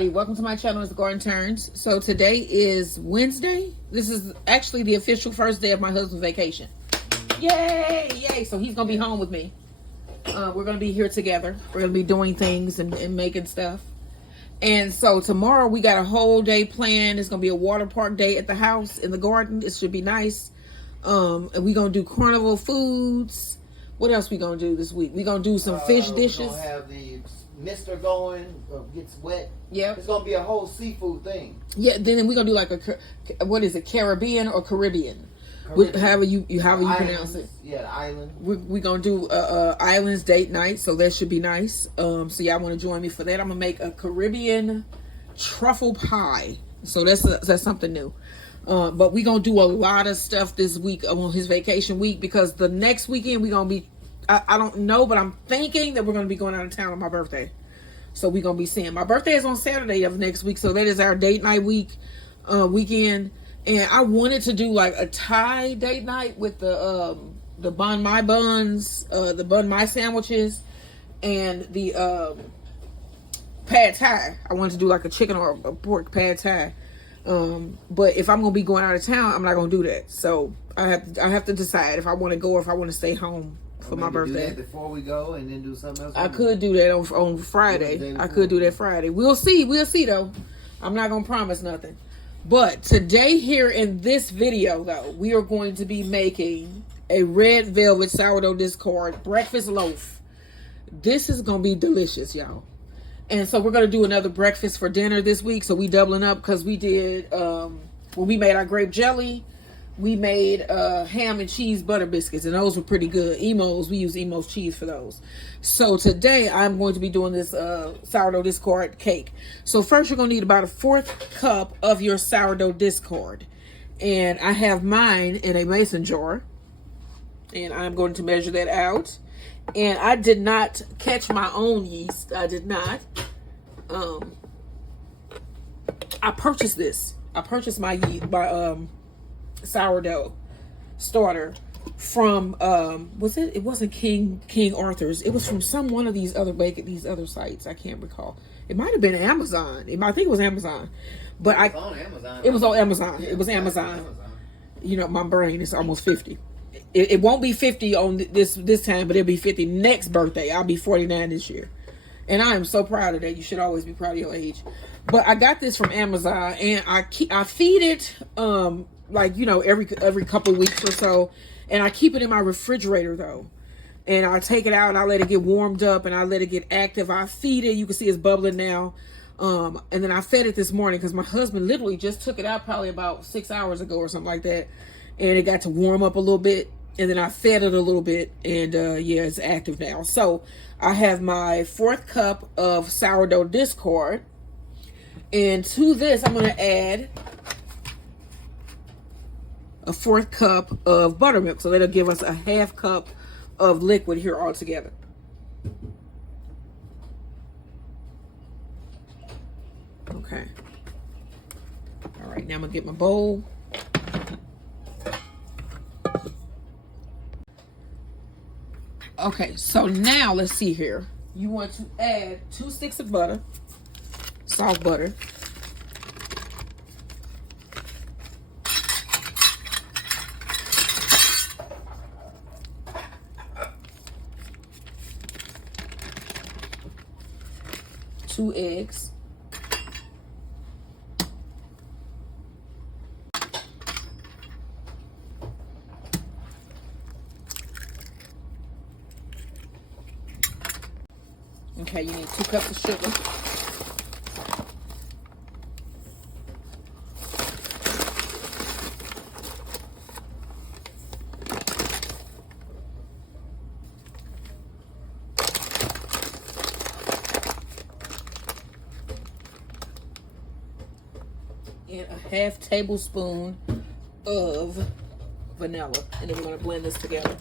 everybody, welcome to my channel. It's the Garden Turns. So today is Wednesday. This is actually the official first day of my husband's vacation. Yay, yay. So he's gonna be home with me. We're gonna be here together. We're gonna be doing things and making stuff. And so tomorrow we got a whole day planned. It's gonna be a water park day at the house in the garden. It should be nice. And we're gonna do carnival foods. What else we gonna do this week? We gonna do some fish dishes. We're gonna have the mister going, gets wet. Yeah, it's gonna be a whole seafood thing. Yeah, then we're gonna do like a what is it, Caribbean or Caribbean? However you pronounce it. Yeah, the island. We're gonna do islands date night, so that should be nice. So y'all want to join me for that? I'm gonna make a Caribbean truffle pie. So that's something new. But we're gonna do a lot of stuff this week on his vacation week, because the next weekend we're gonna be, I don't know, but I'm thinking that we're gonna be going out of town on my birthday. So we're gonna be seeing. My birthday is on Saturday of next week, so that is our date night weekend. And I wanted to do like a Thai date night with the bun my buns, the bun my sandwiches, and the pad Thai. I wanted to do like a chicken or a pork pad Thai. But if I'm gonna be going out of town, I'm not gonna do that. So I have to decide if I want to go or if I want to stay home for my birthday. Do that before we go and then do something else. I could do that on Friday. I could do that Friday. We'll see though. I'm not gonna promise nothing. But today here in this video though, we are going to be making a red velvet sourdough discard breakfast loaf. This is gonna be delicious, y'all. And so we're gonna do another breakfast for dinner this week. So we doubling up because we did when we made our grape jelly, we made ham and cheese butter biscuits, and those were pretty good. Emos, we use Emos cheese for those. So today I'm going to be doing this sourdough discard cake. So first you're gonna need about a 1/4 cup of your sourdough discard, and I have mine in a mason jar, and I'm going to measure that out. And I did not catch my own yeast. I did not. I purchased this. I purchased my yeast, sourdough starter from it wasn't King Arthur's. It was from one of these other sites. I can't recall. It might have been Amazon. I think it was Amazon. But it was on Amazon. It was on Amazon. Yeah, it was Amazon. You know, my brain is almost 50. It won't be 50 on this time, but it'll be 50 next birthday. I'll be 49 this year. And I am so proud of that. You should always be proud of your age. But I got this from Amazon, and I feed it like, you know, every couple of weeks or so, and I keep it in my refrigerator though. And I take it out and I let it get warmed up and I let it get active. I feed it. You can see it's bubbling now. And then I fed it this morning because my husband literally just took it out probably about 6 hours ago or something like that. And it got to warm up a little bit. And then I fed it a little bit, and yeah, it's active now. So I have my 1/4 cup of sourdough discard. And to this, I'm going to add a 1/4 cup of buttermilk. So that'll give us a 1/2 cup of liquid here all together. Okay. All right, now I'm going to get my bowl. Okay, so now let's see here. You want to add 2 sticks of butter, soft butter. Two eggs. Okay, you need 2 cups of sugar. And a 1/2 tablespoon of vanilla. And then we're going to blend this together.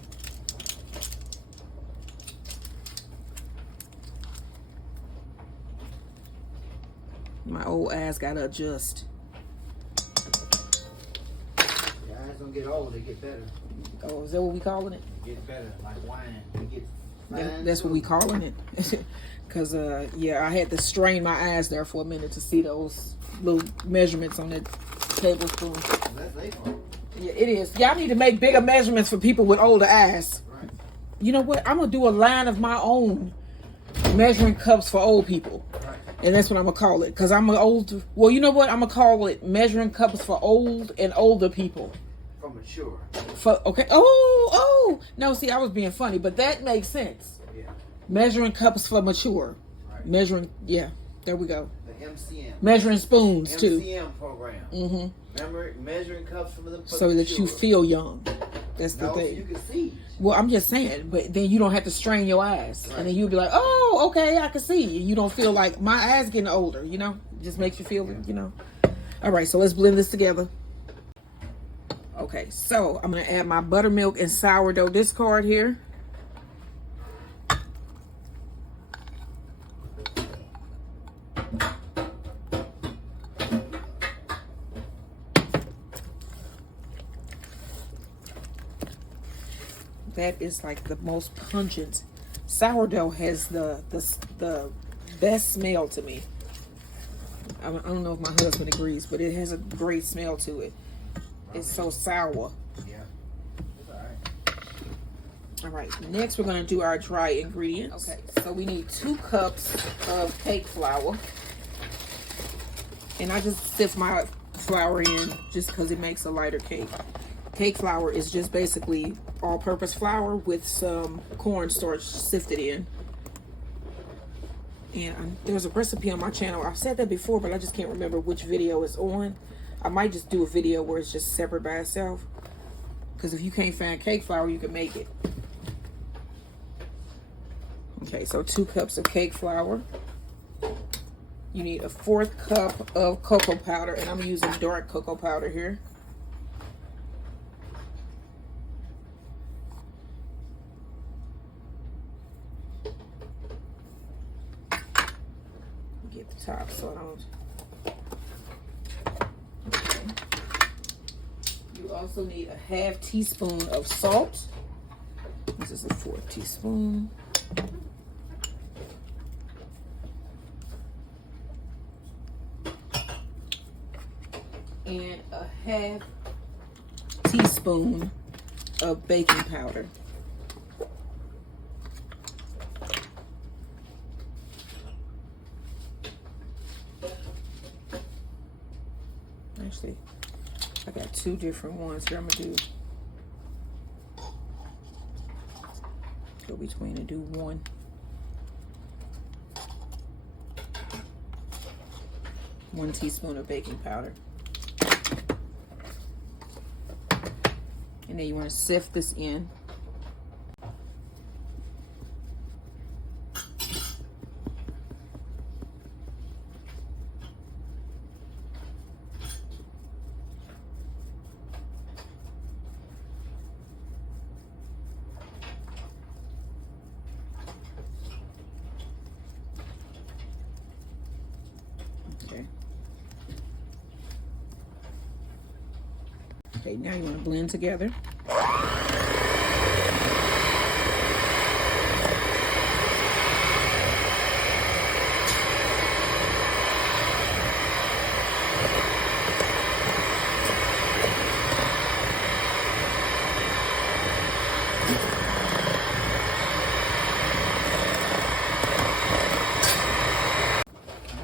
My old ass got to adjust. Your eyes don't get old, they get better. Oh, is that what we calling it? It gets better, like wine. It gets That's what we calling it. Because, yeah, I had to strain my eyes there for a minute to see those little measurements on that tablespoon. Yeah, it is. Y'all need to make bigger measurements for people with older eyes. Right. You know what? I'm going to do a line of my own measuring cups for old people. Right. And that's what I'm going to call it. Because I'm an old... Well, you know what? I'm going to call it measuring cups for old and older people. For mature. Okay. Oh. No, see, I was being funny. But that makes sense. Measuring cups for mature. Right. Measuring, yeah, there we go. The MCM. Measuring spoons, too. MCM program. Mm-hmm. Remember, measuring cups for them. So that you feel young. That's the thing. You can see. Well, I'm just saying, but then you don't have to strain your eyes. Right. And then you'll be like, oh, okay, I can see. You don't feel like my eyes getting older, you know? It just makes you feel, you know. All right, so let's blend this together. Okay, so I'm going to add my buttermilk and sourdough discard here. That is like the most pungent. Sourdough has the best smell to me. I don't know if my husband agrees, but it has a great smell to it. It's so sour. Yeah. It's all right. All right. Next, we're going to do our dry ingredients. Okay. So we need 2 cups of cake flour. And I just sift my flour in just because it makes a lighter cake. Cake flour is just basically all-purpose flour with some cornstarch sifted in. And there's a recipe on my channel. I've said that before, but I just can't remember which video it's on. I might just do a video where it's just separate by itself. Because if you can't find cake flour, you can make it. Okay, so 2 cups of cake flour. You need a 1/4 cup of cocoa powder, and I'm using dark cocoa powder here. Get the top so I don't. Okay. You also need a 1/2 teaspoon of salt. This is a 1/4 teaspoon. And a 1/2 teaspoon of baking powder. Actually, I got 2 different ones here. I'm gonna go between and do 1. One teaspoon of baking powder. And then you want to sift this in. Okay. Okay, now you want to blend together.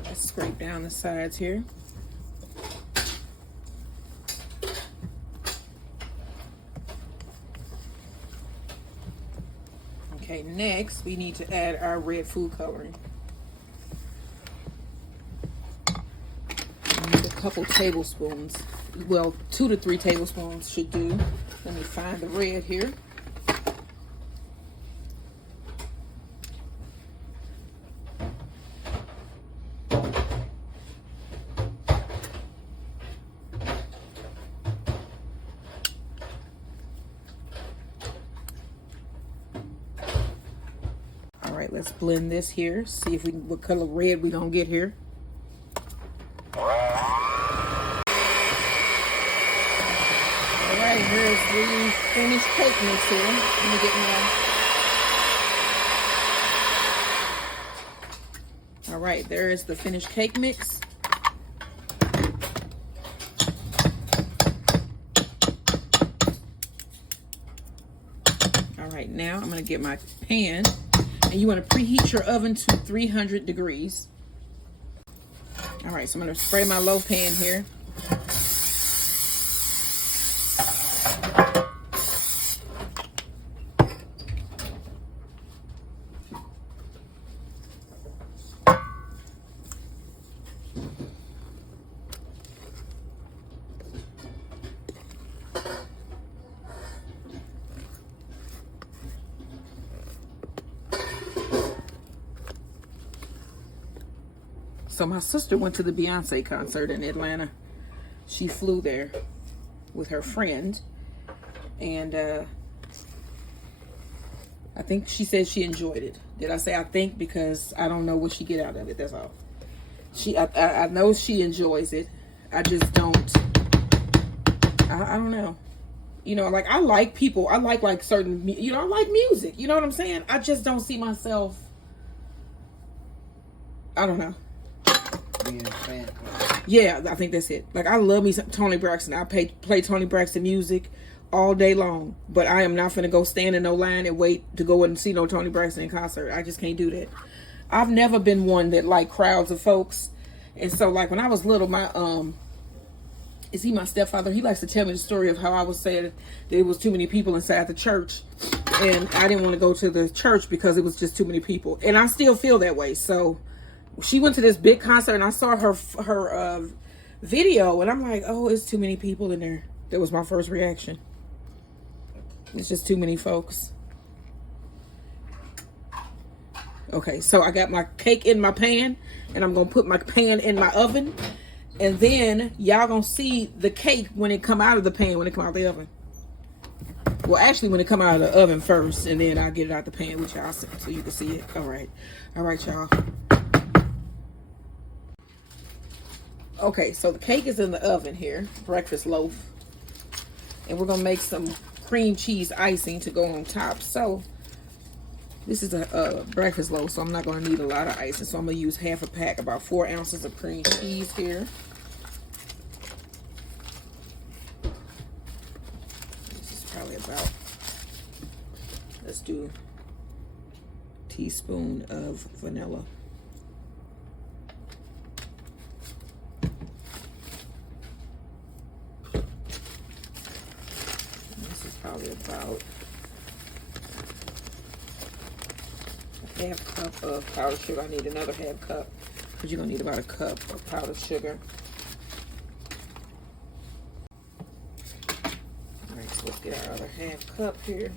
Let's scrape down the sides here. Okay, next we need to add our red food coloring. We need a couple tablespoons. Well, 2 to 3 tablespoons should do. Let me find the red here. Let's blend this here. See if we can, what color red we gonna get here. All right, here's the finished cake mix here. Let me get All right, there is the finished cake mix. All right, now I'm gonna get my pan, and you wanna preheat your oven to 300 degrees. All right, so I'm gonna spray my loaf pan here. So my sister went to the Beyonce concert in Atlanta. She flew there with her friend. And I think she said she enjoyed it. Did I say I think? Because I don't know what she get out of it, that's all. I know she enjoys it. I just don't, I don't know. You know, like I like people. I like certain, you know, I like music. You know what I'm saying? I just don't see myself, I don't know. Yeah, I think that's it. Like I love me some Toni Braxton. I play Toni Braxton music all day long, but I am not finna go stand in no line and wait to go and see no Toni Braxton in concert. I just can't do that. I've never been one that like crowds of folks, and so like when I was little, my is he my stepfather? He likes to tell me the story of how I was saying that there was too many people inside the church, and I didn't want to go to the church because it was just too many people, and I still feel that way. So she went to this big concert, and I saw her video, and I'm like, oh, it's too many people in there. That was my first reaction. It's just too many folks. Okay, so I got my cake in my pan, and I'm gonna put my pan in my oven, and then y'all gonna see the cake when it come out of the pan, when it come out of the oven. Well, actually, when it come out of the oven first, and then I'll get it out the pan with y'all so you can see it. All right, y'all. Okay, so the cake is in the oven here, breakfast loaf. And we're gonna make some cream cheese icing to go on top. So this is a breakfast loaf, so I'm not gonna need a lot of icing. So I'm gonna use half a pack, about 4 ounces of cream cheese here. This is probably about, let's do a teaspoon of vanilla. Probably about a half cup of powdered sugar. I need another half cup because you're gonna need about a cup of powdered sugar. All right, so let's get our other half cup here.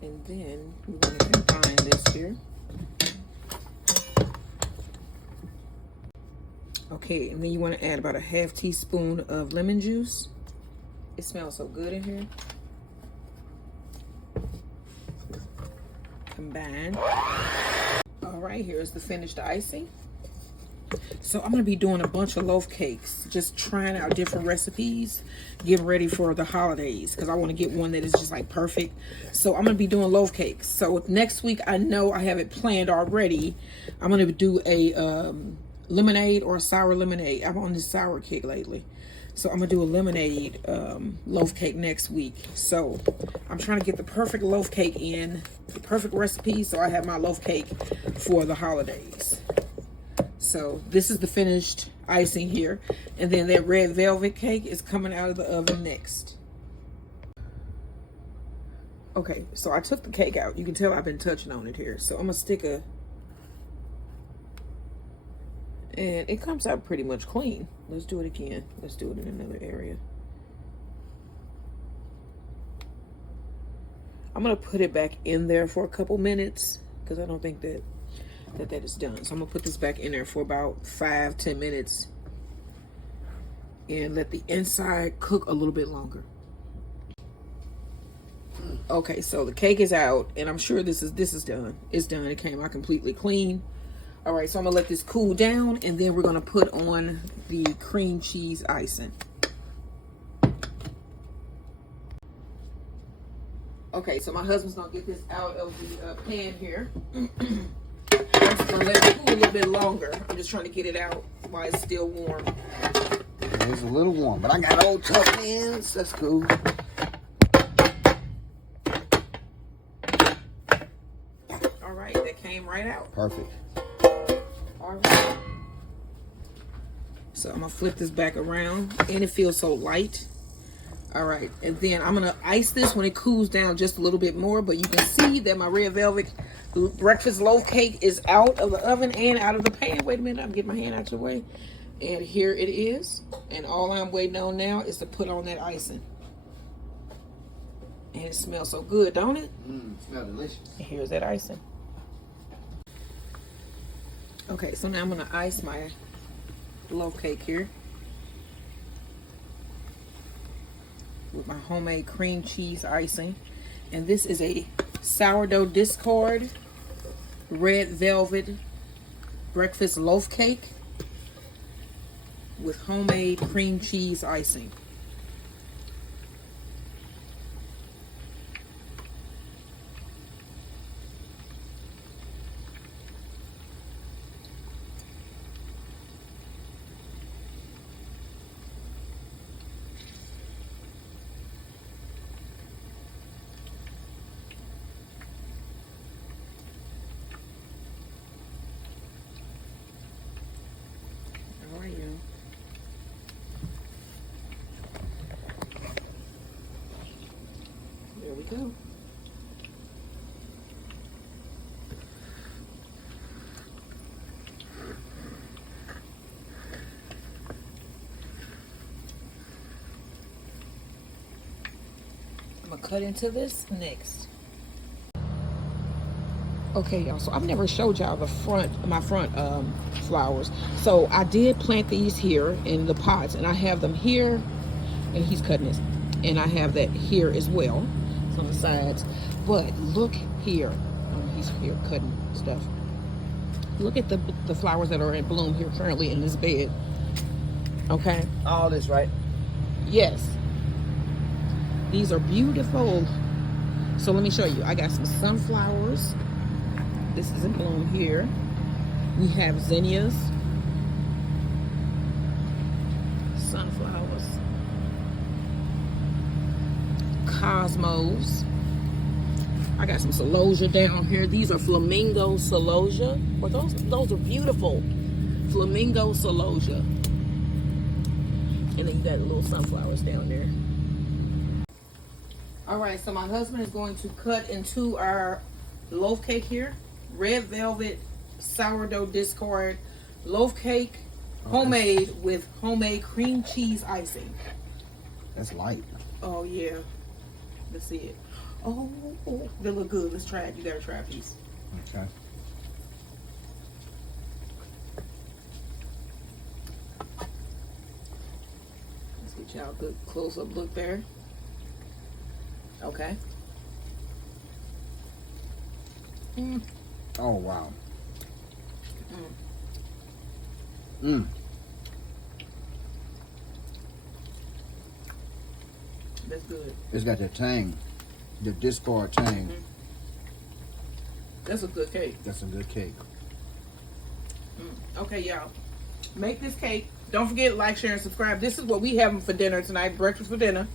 And then we're gonna combine this here. Okay, and then you want to add about a half teaspoon of lemon juice. It smells so good in here. Combine. All right, here's the finished icing. So I'm going to be doing a bunch of loaf cakes, just trying out different recipes, getting ready for the holidays because I want to get one that is just like perfect. So I'm going to be doing loaf cakes. So next week, I know I have it planned already. I'm going to do a lemonade or a sour lemonade. I'm on this sour kick lately, so I'm gonna do a lemonade loaf cake next week. So I'm trying to get the perfect loaf cake in, the perfect recipe, so I have my loaf cake for the holidays. So this is the finished icing here, and then that red velvet cake is coming out of the oven next. Okay, so I took the cake out. You can tell I've been touching on it here, so I'm gonna stick a, and it comes out pretty much clean. Let's do it again. Let's do it in another area. I'm gonna put it back in there for a couple minutes because I don't think that is done. So I'm gonna put this back in there for about 5-10 minutes and let the inside cook a little bit longer. Okay, so the cake is out, and I'm sure this is done. It's done. It came out completely clean. All right, so I'm gonna let this cool down, and then we're gonna put on the cream cheese icing. Okay, so my husband's gonna get this out of the pan here. I'm just gonna let it cool a little bit longer. I'm just trying to get it out while it's still warm. It's a little warm, but I got old tucked ends. That's cool. All right, that came right out. Perfect. All right. So I'm gonna flip this back around, and it feels so light. All right, and then I'm gonna ice this when it cools down just a little bit more, but you can see that my red velvet breakfast loaf cake is out of the oven and out of the pan. Wait a minute, I'm getting my hand out of the way. And here it is. And all I'm waiting on now is to put on that icing. And it smells so good, don't it? It smells delicious. And here's that icing. Okay, so now I'm gonna ice my loaf cake here with my homemade cream cheese icing. And this is a sourdough discard red velvet breakfast loaf cake with homemade cream cheese icing. There we go. I'm gonna cut into this next. Okay, y'all, so I've never showed y'all my front flowers. So I did plant these here in the pots, and I have them here, and he's cutting this, and I have that here as well. It's on the sides. But look here, he's here cutting stuff. Look at the flowers that are in bloom here currently in this bed. Okay. All this, right? Yes. These are beautiful. So let me show you. I got some sunflowers. This is in bloom here. We have zinnias, sunflowers, cosmos. I got some celosia down here. These are flamingo celosia. Well, those are beautiful. Flamingo celosia. And then you got little sunflowers down there. All right, so my husband is going to cut into our loaf cake here. Red velvet sourdough discard loaf cake, homemade with homemade cream cheese icing. That's light. Oh yeah, let's see it. Oh, they look good. Let's try it. You gotta try a piece. Okay. Let's get y'all a good close-up look there. Okay. Oh, wow. That's good. It's got that tang, the discard tang. That's a good cake. That's a good cake. Okay, y'all. Make this cake. Don't forget, like, share, and subscribe. This is what we having for dinner tonight. Breakfast for dinner.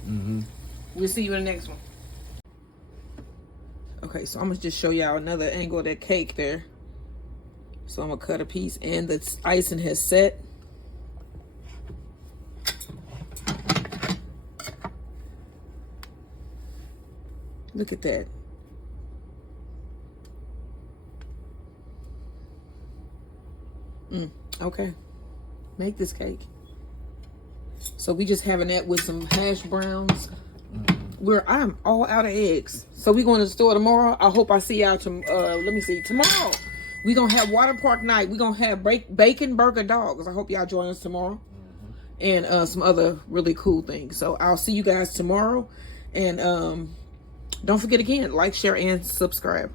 We'll see you in the next one. Okay, so I'm going to just show y'all another angle of that cake there. So I'm going to cut a piece, and the icing has set. Look at that. Okay. Make this cake. So we just having that with some hash browns. I'm all out of eggs. So we going to the store tomorrow. I hope I see y'all let me see. Tomorrow we gonna have water park night. We gonna have bacon burger dogs. I hope y'all join us tomorrow. And some other really cool things. So I'll see you guys tomorrow. And don't forget again, like, share, and subscribe.